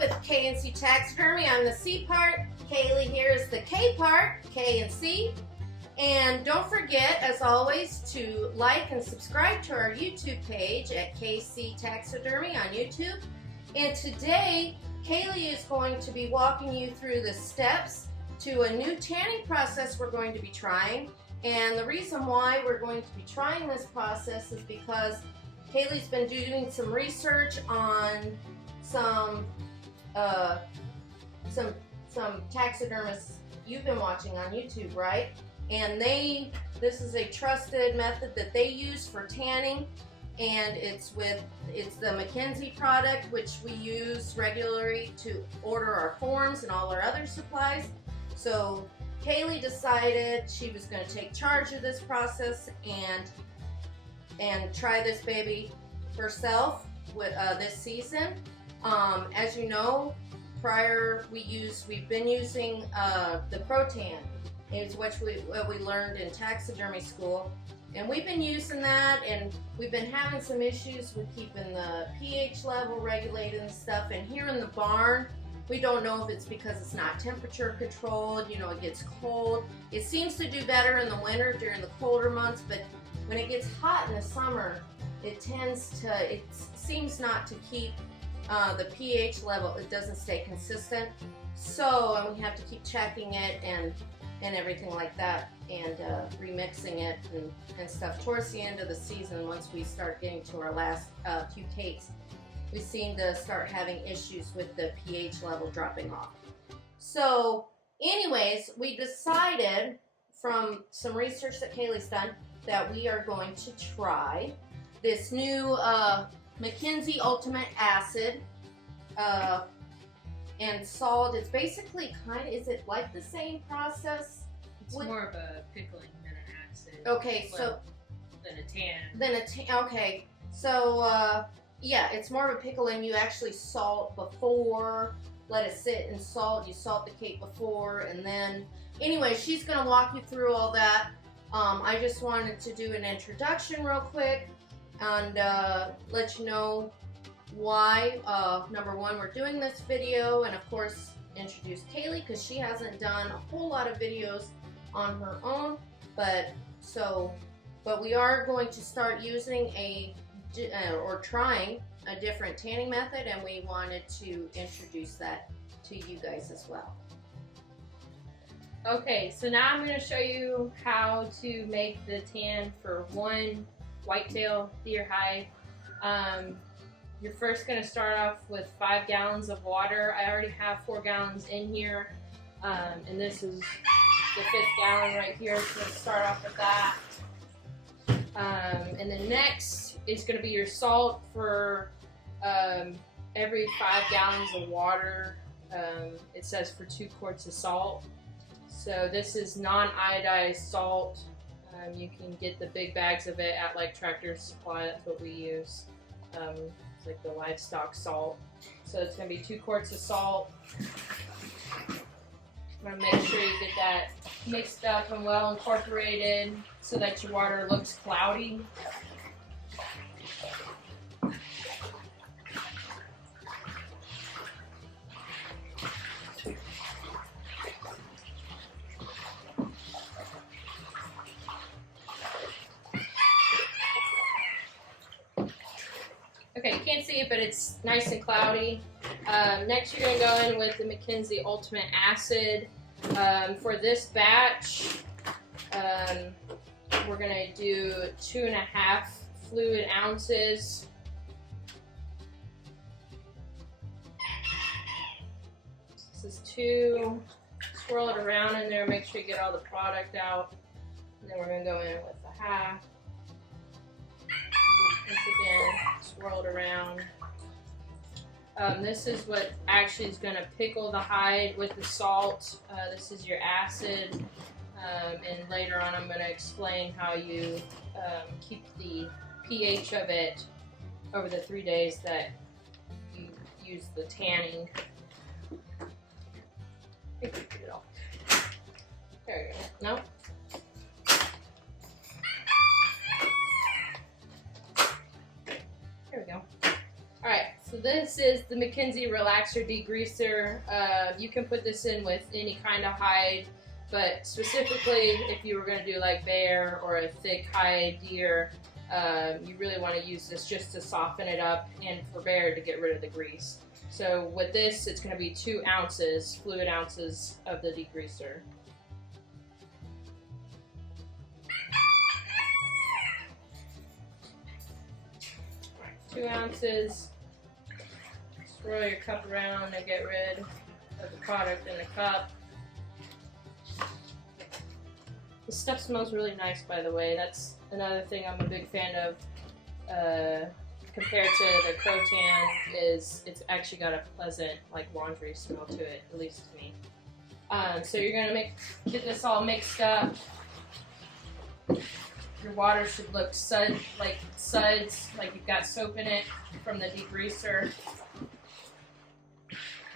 with K&C Taxidermy. I'm the C part. Kayleigh here is the K part, K and C. And don't forget, as always, to like and subscribe to our YouTube page at KC Taxidermy on YouTube. And today, Kayleigh is going to be walking you through the steps to a new tanning process we're going to be trying. And the reason why we're going to be trying this process is because Kayleigh's been doing some research on some taxidermists you've been watching on YouTube, right? And this is a trusted method that they use for tanning, and it's the McKinsey product, which we use regularly to order our forms and all our other supplies. So Kayleigh decided she was going to take charge of this process and try this baby herself with this season. As you know, we've been using the Pro-Tan. Is what we learned in taxidermy school, and we've been using that, and we've been having some issues with keeping the pH level regulated and stuff. And here in the barn, we don't know if it's because it's not temperature controlled. You know, it gets cold. It seems to do better in the winter during the colder months, but when it gets hot in the summer, it seems not to keep the pH level. It doesn't stay consistent. So, and we have to keep checking it and everything like that, and remixing it and stuff. Towards the end of the season, once we start getting to our last few cakes, we seem to start having issues with the pH level dropping off. So anyways, we decided from some research that Kayleigh's done that we are going to try this new McKinsey Ultimate Acid and salt. It's basically is it like the same process? It's more of a pickling than an acid. Okay, so than a tan. Okay, so yeah, it's more of a pickling. You actually salt before, let it sit and salt. You salt the cake before, and then anyway, she's gonna walk you through all that. I just wanted to do an introduction real quick and let you know why, number one, we're doing this video, and of course introduce Kayleigh, because she hasn't done a whole lot of videos on her own, but we are going to start using or trying a different tanning method, and we wanted to introduce that to you guys as well. Okay, so now I'm going to show you how to make the tan for one whitetail deer hide. You're first going to start off with 5 gallons of water. I already have 4 gallons in here, and this is the 5th gallon right here, so let's start off with that. And then next is going to be your salt for every 5 gallons of water. It says for 2 quarts of salt. So this is non-iodized salt. You can get the big bags of it at like Tractor Supply. That's what we use. It's like the livestock salt. So it's going to be 2 quarts of salt. I'm going to make sure you get that mixed up and well incorporated so that your water looks cloudy. Okay, you can't see it, but it's nice and cloudy. Next, you're going to go in with the McKinsey Ultimate Acid. For this batch, we're going to do 2.5 fluid ounces. This is 2. Swirl it around in there, make sure you get all the product out. And then we're going to go in with the half. Once again, swirl it around. This is what actually is going to pickle the hide with the salt. This is your acid, and later on I'm going to explain how you keep the pH of it over the 3 days that you use the tanning. I think we get it all. There we go. No? There we go. Alright, so this is the McKinsey Relaxer Degreaser. You can put this in with any kind of hide, but specifically if you were going to do like bear or a thick hide deer, you really want to use this just to soften it up, and for bear to get rid of the grease. So with this, it's going to be 2 ounces, fluid ounces of the degreaser. 2 ounces. Swirl your cup around and get rid of the product in the cup. This stuff smells really nice, by the way. That's another thing I'm a big fan of compared to the Crotan, is it's actually got a pleasant like laundry smell to it, at least to me. So you're gonna get this all mixed up. Your water should look like suds, like you've got soap in it from the degreaser.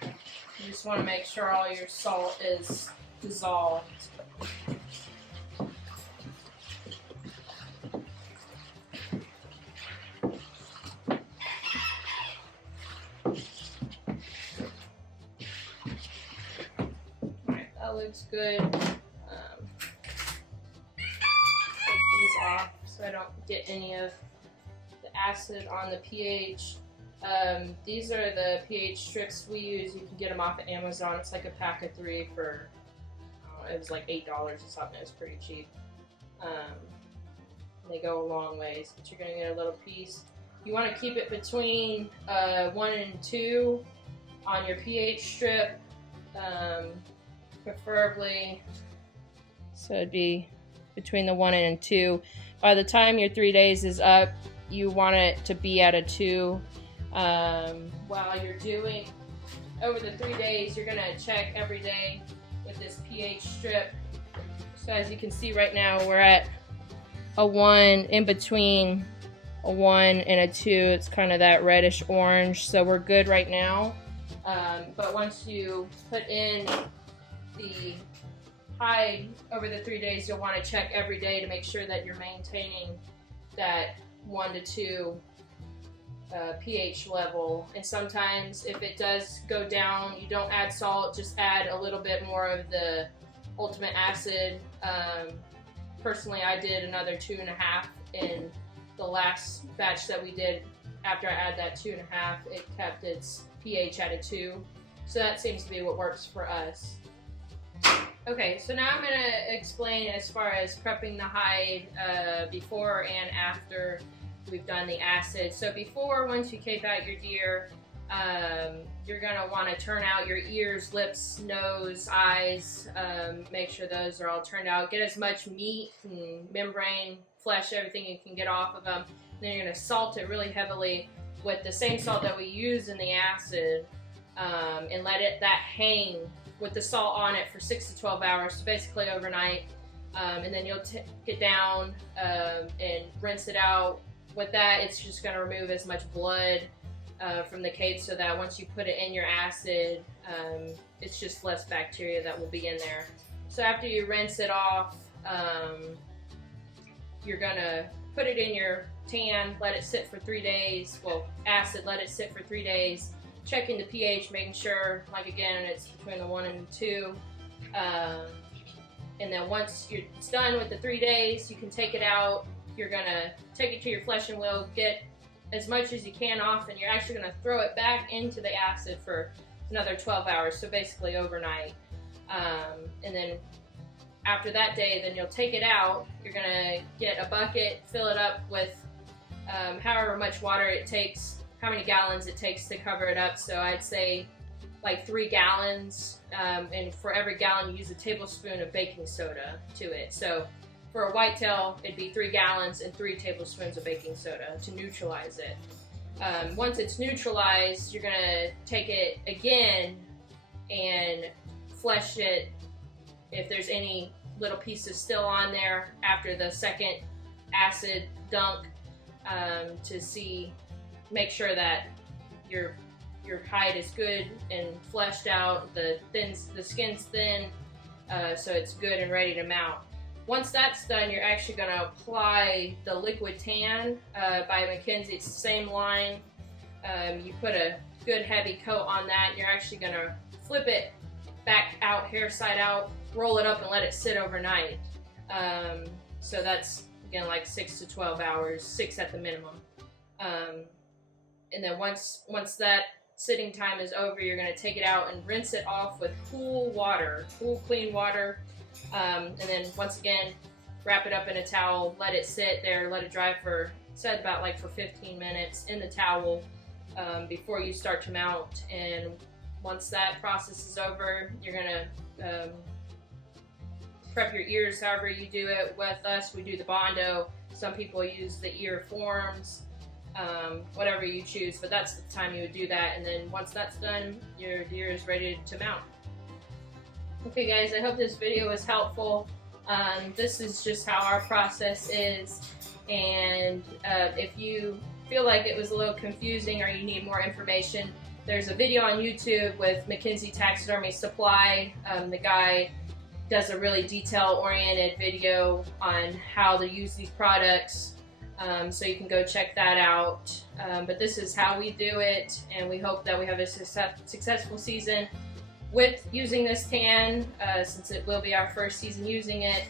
You just want to make sure all your salt is dissolved. Alright, that looks good. Off so I don't get any of the acid on the pH. These are the pH strips we use. You can get them off of Amazon. It's like a pack of 3 for, it was like $8 or something. It was pretty cheap. They go a long ways, but you're going to get a little piece. You want to keep it between 1 and 2 on your pH strip, preferably. So it'd be between the 1 and 2. By the time your 3 days is up, you want it to be at a 2. While you're doing, over the 3 days, you're gonna check every day with this pH strip. So as you can see right now, we're at a 1, in between a 1 and a 2. It's kind of that reddish orange, so we're good right now. But once you put in the hide over the 3 days, you'll want to check every day to make sure that you're maintaining that 1 to 2 pH level. And sometimes if it does go down, you don't add salt, just add a little bit more of the ultimate acid. Personally, I did another 2.5 in the last batch that we did. After I add that 2.5, it kept its pH at a 2. So that seems to be what works for us. Okay, so now I'm going to explain as far as prepping the hide before and after we've done the acid. So before, once you cape out your deer, you're going to want to turn out your ears, lips, nose, eyes, make sure those are all turned out. Get as much meat and membrane, flesh, everything you can get off of them. Then you're going to salt it really heavily with the same salt that we use in the acid, and let that hang with the salt on it for 6 to 12 hours, so basically overnight. And then you'll take it down and rinse it out. With that, it's just going to remove as much blood from the cape, so that once you put it in your acid, it's just less bacteria that will be in there. So after you rinse it off, you're going to put it in your tan, let it sit for 3 days. Well, acid, let it sit for 3 days. Checking the pH, making sure, like again, it's between the 1 and 2. And then once it's done with the 3 days, you can take it out. You're gonna take it to your flesh and wheel, get as much as you can off, and you're actually gonna throw it back into the acid for another 12 hours, so basically overnight. And then after that day, then you'll take it out. You're gonna get a bucket, fill it up with however much water it takes, how many gallons it takes to cover it up. So I'd say like 3 gallons, and for every gallon you use a tablespoon of baking soda to it. So for a whitetail, it'd be 3 gallons and 3 tablespoons of baking soda to neutralize it. Once it's neutralized, you're gonna take it again and flesh it if there's any little pieces still on there after the second acid dunk, to make sure that your hide is good and fleshed out, the skin's thin, so it's good and ready to mount. Once that's done, you're actually going to apply the liquid tan by McKinsey. It's the same line. You put a good heavy coat on that, and you're actually going to flip it back out, hair side out, roll it up, and let it sit overnight. So that's, again, like 6 to 12 hours, 6 at the minimum. And then once that sitting time is over, you're going to take it out and rinse it off with cool water, cool, clean water. And then once again, wrap it up in a towel, let it sit there, let it dry for, said about like for 15 minutes in the towel before you start to mount. And once that process is over, you're going to prep your ears however you do it. With us, we do the Bondo. Some people use the ear forms. Whatever you choose, but that's the time you would do that. And then once that's done, your deer is ready to mount. Okay guys, I hope this video was helpful. This is just how our process is, and if you feel like it was a little confusing or you need more information, there's a video on YouTube with McKinsey Taxidermy Supply. The guy does a really detail-oriented video on how to use these products. So you can go check that out. But this is how we do it, and we hope that we have a successful season with using this tan, since it will be our first season using it.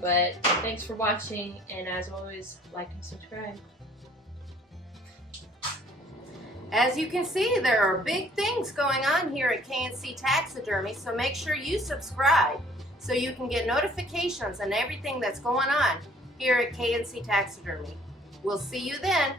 But thanks for watching, and as always, like and subscribe. As you can see, there are big things going on here at KNC Taxidermy, so make sure you subscribe so you can get notifications on everything that's going on here at KNC Taxidermy. We'll see you then.